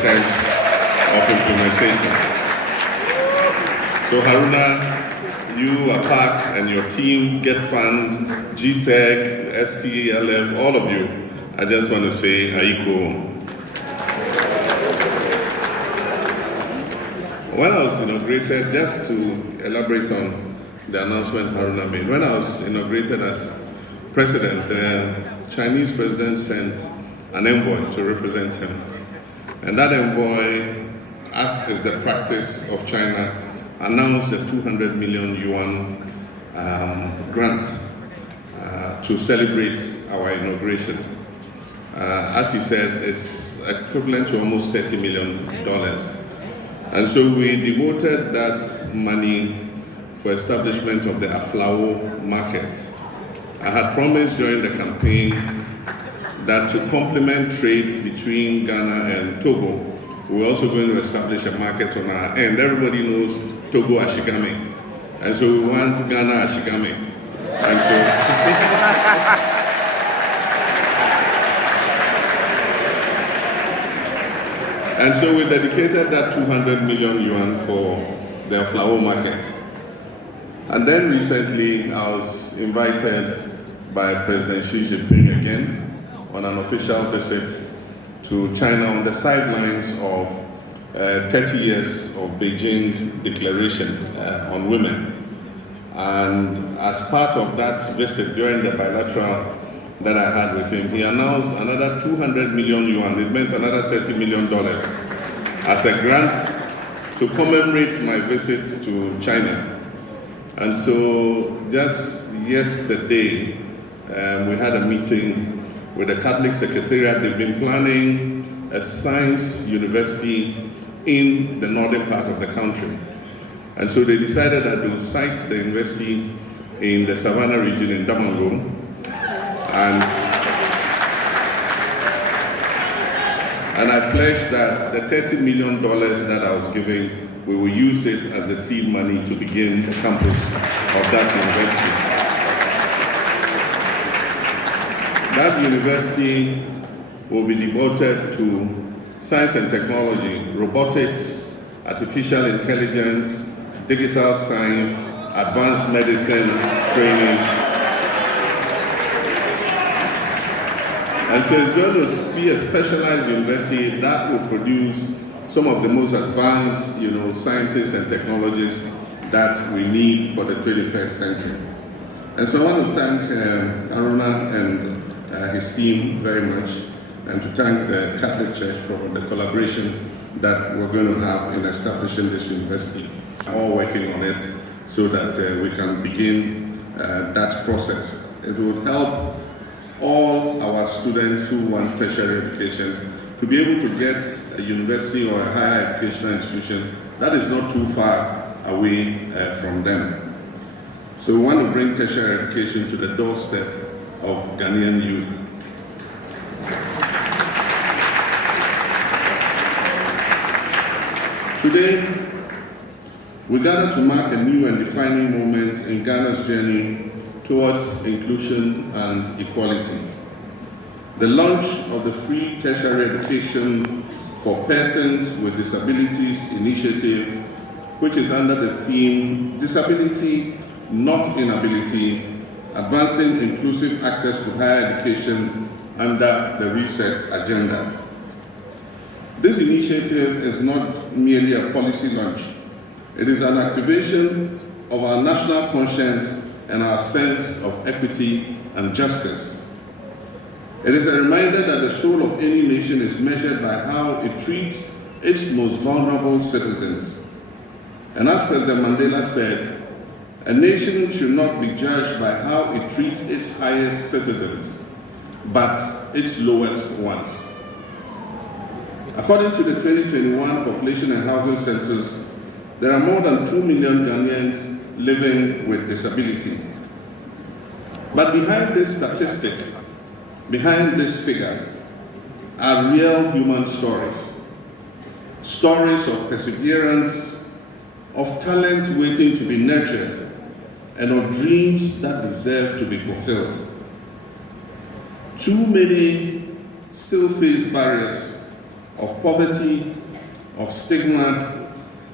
terms of implementation. So Haruna, you, APAC, and your team, Get Fund, GTEC, STLF, all of you, I just want to say Aiko. When I was inaugurated, just to elaborate on the announcement Haruna made, when I was inaugurated as president, the Chinese president sent an envoy to represent him. And that envoy, as is the practice of China, announced a 200 million yuan grant to celebrate our inauguration. As he said, it's equivalent to almost $30 million. And so we devoted that money for establishment of the Aflao market. I had promised during the campaign that to complement trade between Ghana and Togo, we're also going to establish a market on our end. Everybody knows Togo Ashigame. And so we want Ghana Ashigame. And so and so we dedicated that 200 million yuan for the Aflao market. And then recently I was invited by President Xi Jinping again on an official visit to China on the sidelines of 30 years of Beijing Declaration on Women. And as part of that visit, during the bilateral that I had with him, he announced another 200 million yuan, it meant another $30 million, as a grant to commemorate my visit to China. And so just yesterday, we had a meeting with the Catholic Secretariat. They've been planning a science university in the northern part of the country. And so they decided that they would site the university in the Savannah region in Damongo. And I pledged that the $30 million that I was giving, we will use it as the seed money to begin the campus of that university. That university will be devoted to science and technology, robotics, artificial intelligence, digital science, advanced medicine training. And so it's going to be a specialized university that will produce some of the most advanced, scientists and technologists that we need for the 21st century. And so I want to thank Haruna and his team very much, and to thank the Catholic Church for the collaboration that we're going to have in establishing this university. All working on it so that we can begin that process. It will help all our students who want tertiary education to be able to get a university or a higher educational institution that is not too far away from them. So we want to bring tertiary education to the doorstep of Ghanaian youth. Today, we gather to mark a new and defining moment in Ghana's journey towards inclusion and equality. The launch of the Free Tertiary Education for Persons with Disabilities initiative, which is under the theme Disability, Not Inability, Advancing Inclusive Access to Higher Education under the Reset Agenda. This initiative is not merely a policy launch. It is an activation of our national conscience and our sense of equity and justice. It is a reminder that the soul of any nation is measured by how it treats its most vulnerable citizens. And as President Mandela said, a nation should not be judged by how it treats its highest citizens, but its lowest ones. According to the 2021 Population and Housing Census, there are more than 2 million Ghanaians living with disability. But behind this statistic, behind this figure, are real human stories. Stories of perseverance, of talent waiting to be nurtured, and of dreams that deserve to be fulfilled. Too many still face barriers of poverty, of stigma,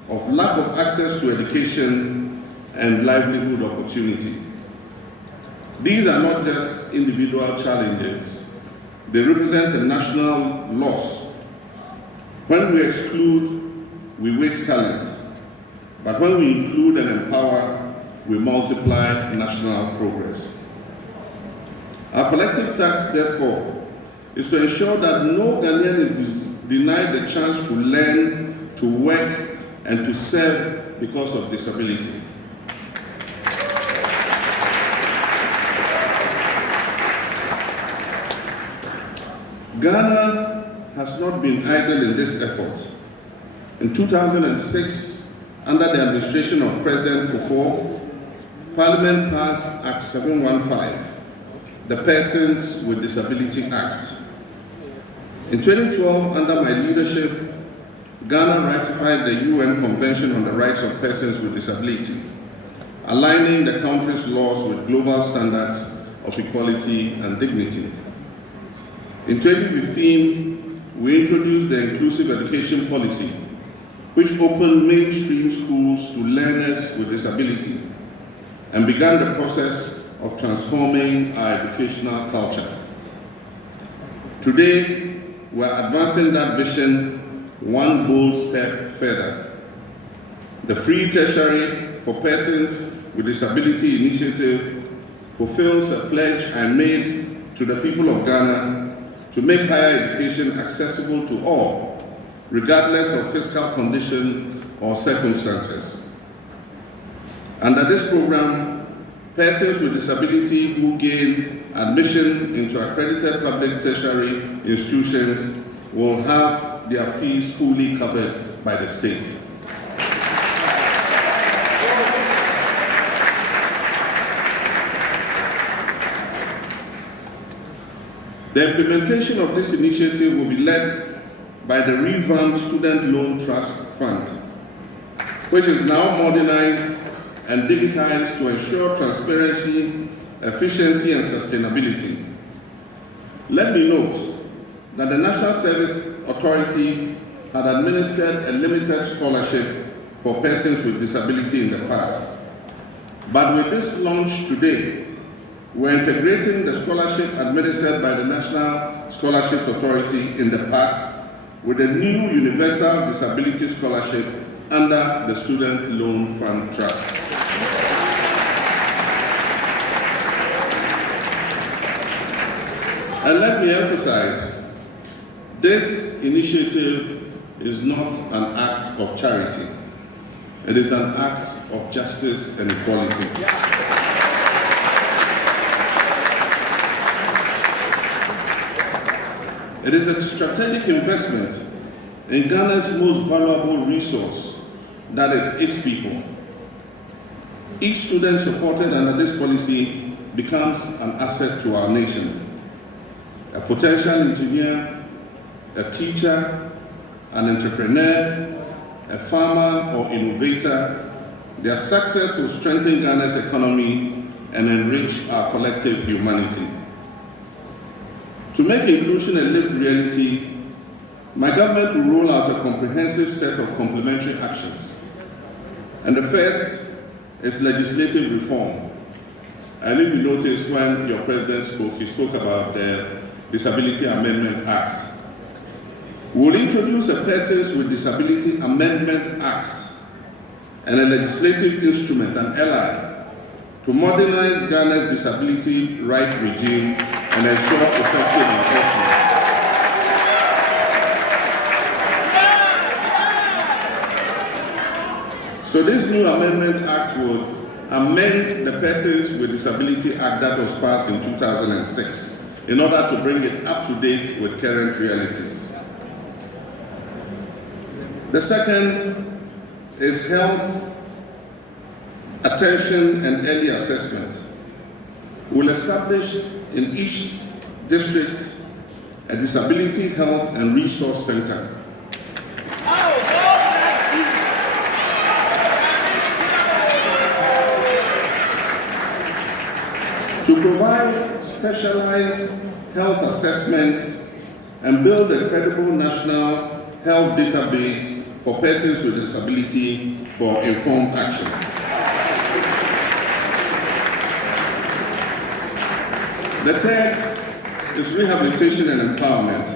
of lack of access to education and livelihood opportunity. These are not just individual challenges, they represent a national loss. When we exclude, we waste talent, but when we include and empower, we multiply national progress. Our collective task, therefore, is to ensure that no Ghanaian is denied the chance to learn, to work, and to serve because of disability. Ghana has not been idle in this effort. In 2006, under the administration of President Kufuor, Parliament passed Act 715, the Persons with Disability Act. In 2012, under my leadership, Ghana ratified the UN Convention on the Rights of Persons with Disability, aligning the country's laws with global standards of equality and dignity. In 2015, we introduced the Inclusive Education Policy, which opened mainstream schools to learners with disability and began the process of transforming our educational culture. Today, we are advancing that vision one bold step further. The Free Tertiary for Persons with Disability initiative fulfills a pledge I made to the people of Ghana to make higher education accessible to all, regardless of fiscal condition or circumstances. Under this program, persons with disability who gain admission into accredited public tertiary institutions will have their fees fully covered by the state. The implementation of this initiative will be led by the revamped Student Loan Trust Fund, which is now modernized and digitized to ensure transparency, efficiency, and sustainability. Let me note that the National Service Authority had administered a limited scholarship for persons with disability in the past. But with this launch today, we're integrating the scholarship administered by the National Scholarships Authority in the past with a new Universal Disability Scholarship under the Student Loan Fund Trust. And let me emphasize, this initiative is not an act of charity. It is an act of justice and equality. It is a strategic investment in Ghana's most valuable resource, that is its people. Each student supported under this policy becomes an asset to our nation. A potential engineer, a teacher, an entrepreneur, a farmer or innovator, their success will strengthen Ghana's economy and enrich our collective humanity. To make inclusion a lived reality, my government will roll out a comprehensive set of complementary actions. And the first is legislative reform. And if you notice when your president spoke, he spoke about the Disability Amendment Act. We will introduce a Persons with Disability Amendment Act and a legislative instrument, an LI, to modernize Ghana's disability right regime and ensure effective enforcement. So this new Amendment Act would amend the Persons with Disability Act that was passed in 2006 in order to bring it up to date with current realities. The second is health, attention, and early assessment. We'll establish in each district a disability health and resource center. To provide specialized health assessments and build a credible national health database for persons with disability for informed action. The third is rehabilitation and empowerment.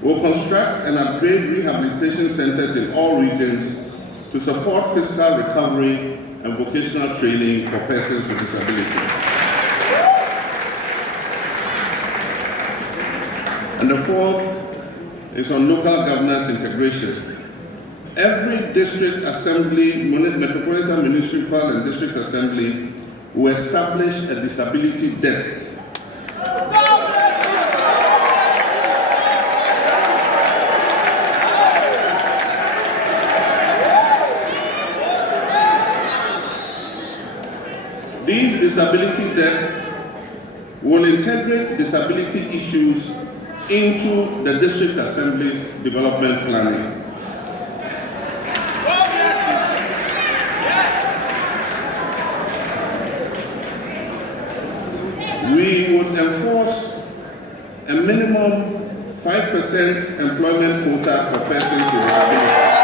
We'll construct and upgrade rehabilitation centers in all regions to support physical recovery and vocational training for persons with disability. And the fourth is on local governance integration. Every district assembly, metropolitan municipal and district assembly will establish a disability desk. These disability desks will integrate disability issues into the district assembly's development planning. We would enforce a minimum 5% employment quota for persons with disability.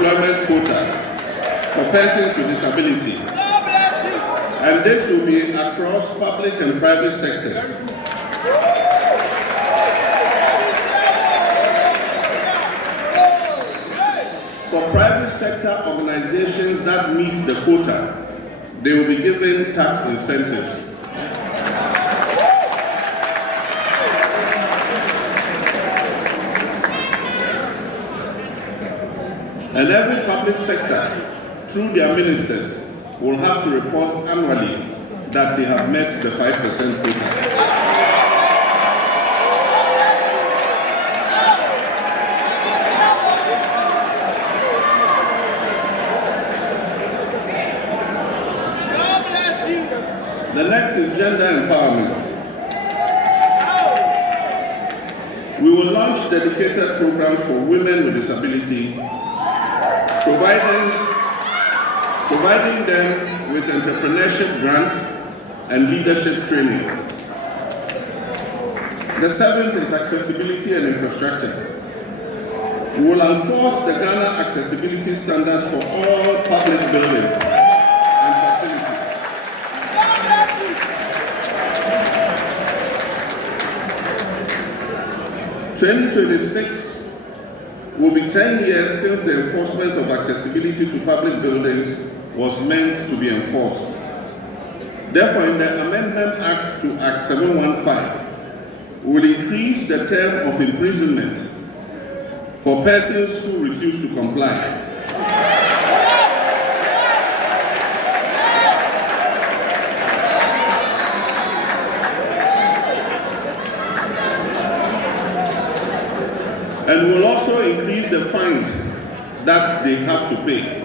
Employment quota for persons with disability, and this will be across public and private sectors. For private sector organizations that meet the quota, they will be given tax incentives. And every public sector, through their ministers, will have to report annually that they have met the 5% quota. The next is gender empowerment. We will launch dedicated programs for women with disability, providing them with entrepreneurship grants and leadership training. The seventh is accessibility and infrastructure. We will enforce the Ghana accessibility standards for all public buildings and facilities. In 2026 will be 10 years since the enforcement of accessibility to public buildings was meant to be enforced. Therefore, in the Amendment Act to Act 715, we will increase the term of imprisonment for persons who refuse to comply. And we will also increase the fines that they have to pay.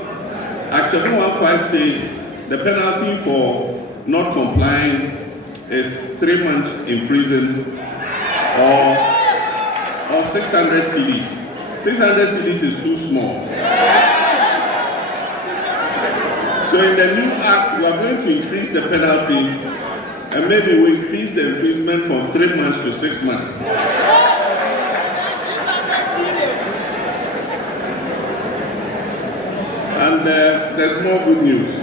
Act 715 says the penalty for not complying is 3 months in prison or 600 cedis. 600 cedis is too small. So in the new act, we are going to increase the penalty, and maybe we'll increase the imprisonment from 3 months to 6 months. And there's more good news.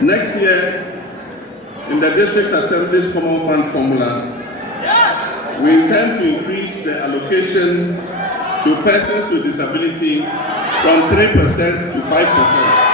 Next year, in the District Assembly's Common Fund formula, we intend to increase the allocation to persons with disability from 3% to 5%.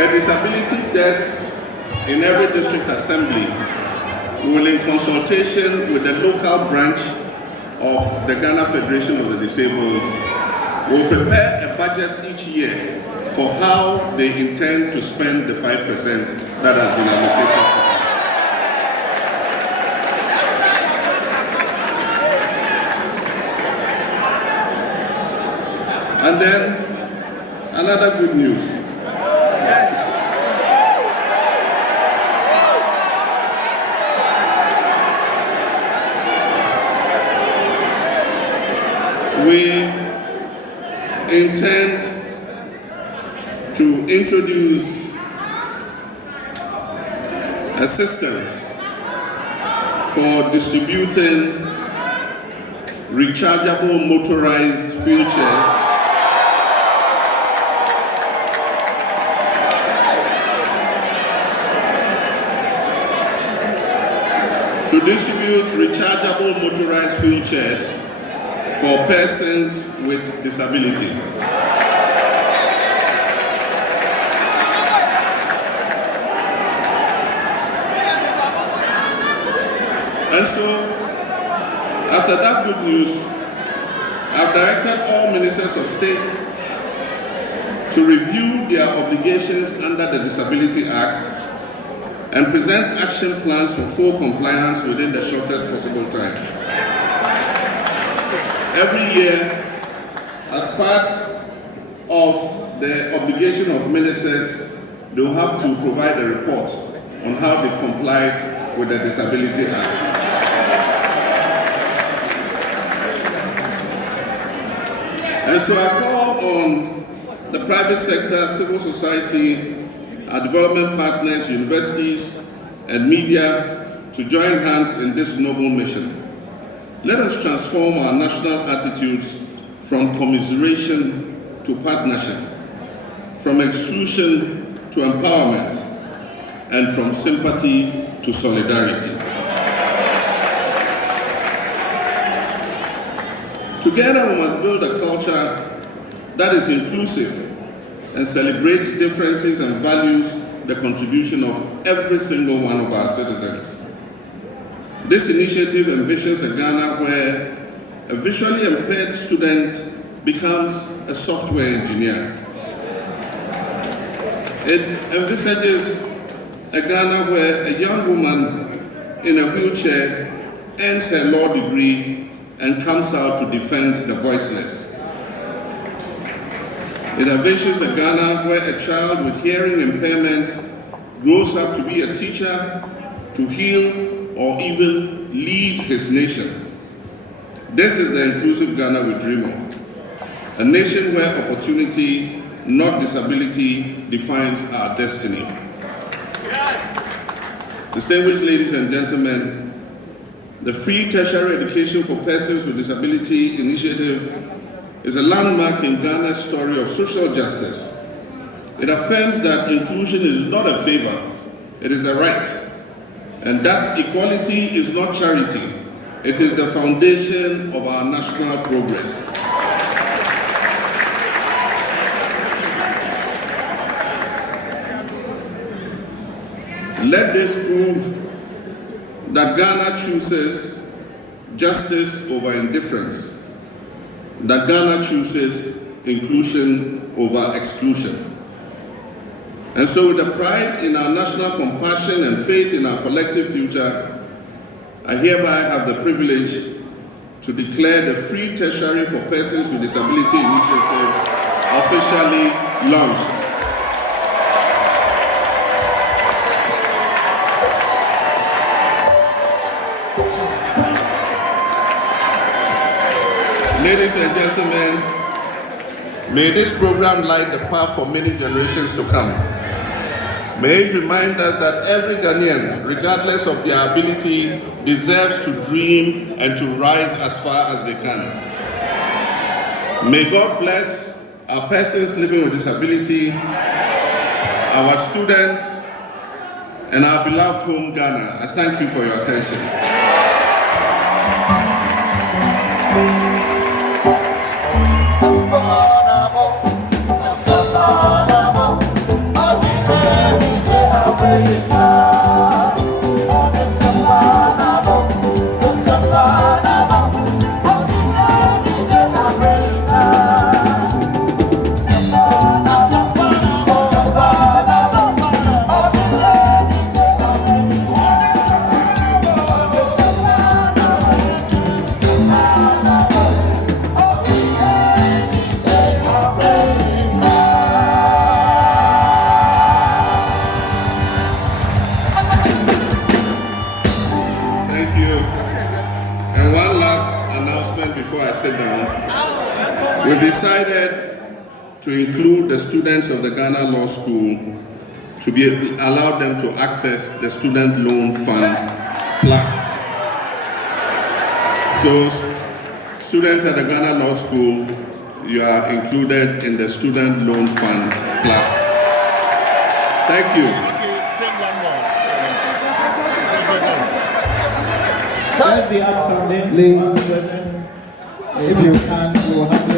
the disability desks in every district assembly will, in consultation with the local branch of the Ghana Federation of the Disabled, will prepare a budget each year for how they intend to spend the 5% that has been allocated to them. And then, another good news. We intend to introduce a system for distributing rechargeable motorized wheelchairs for persons with disability. And so, after that good news, I've directed all ministers of state to review their obligations under the Disability Act and present action plans for full compliance within the shortest possible time. Every year, as part of the obligation of ministers, they will have to provide a report on how they complied with the Disability Act. And so I call on the private sector, civil society, our development partners, universities, and media to join hands in this noble mission. Let us transform our national attitudes from commiseration to partnership, from exclusion to empowerment, and from sympathy to solidarity. Together, we must build a culture that is inclusive and celebrates differences and values the contribution of every single one of our citizens. This initiative envisions a Ghana where a visually impaired student becomes a software engineer. It envisages a Ghana where a young woman in a wheelchair earns her law degree and comes out to defend the voiceless. It envisions a Ghana where a child with hearing impairment grows up to be a teacher, to heal, or even lead his nation. This is the inclusive Ghana we dream of. A nation where opportunity, not disability, defines our destiny. Distinguished ladies and gentlemen, the Free Tertiary Education for Persons with Disability initiative is a landmark in Ghana's story of social justice. It affirms that inclusion is not a favor, it is a right, and that equality is not charity, it is the foundation of our national progress. Let this prove that Ghana chooses justice over indifference, that Ghana chooses inclusion over exclusion. And so with the pride in our national compassion and faith in our collective future, I hereby have the privilege to declare the Free Tertiary for Persons with Disability initiative officially launched. Ladies and gentlemen, may this program light the path for many generations to come. May it remind us that every Ghanaian, regardless of their ability, deserves to dream and to rise as far as they can. May God bless our persons living with disability, our students, and our beloved home Ghana. I thank you for your attention. Sabanamo, Sabanamo, Before I sit down, we've decided to include the students of the Ghana Law School to be allow them to access the Student Loan Fund Plus. So, students at the Ghana Law School, you are included in the Student Loan Fund Plus. Thank you. Let's be upstanding, please. If you can, we will have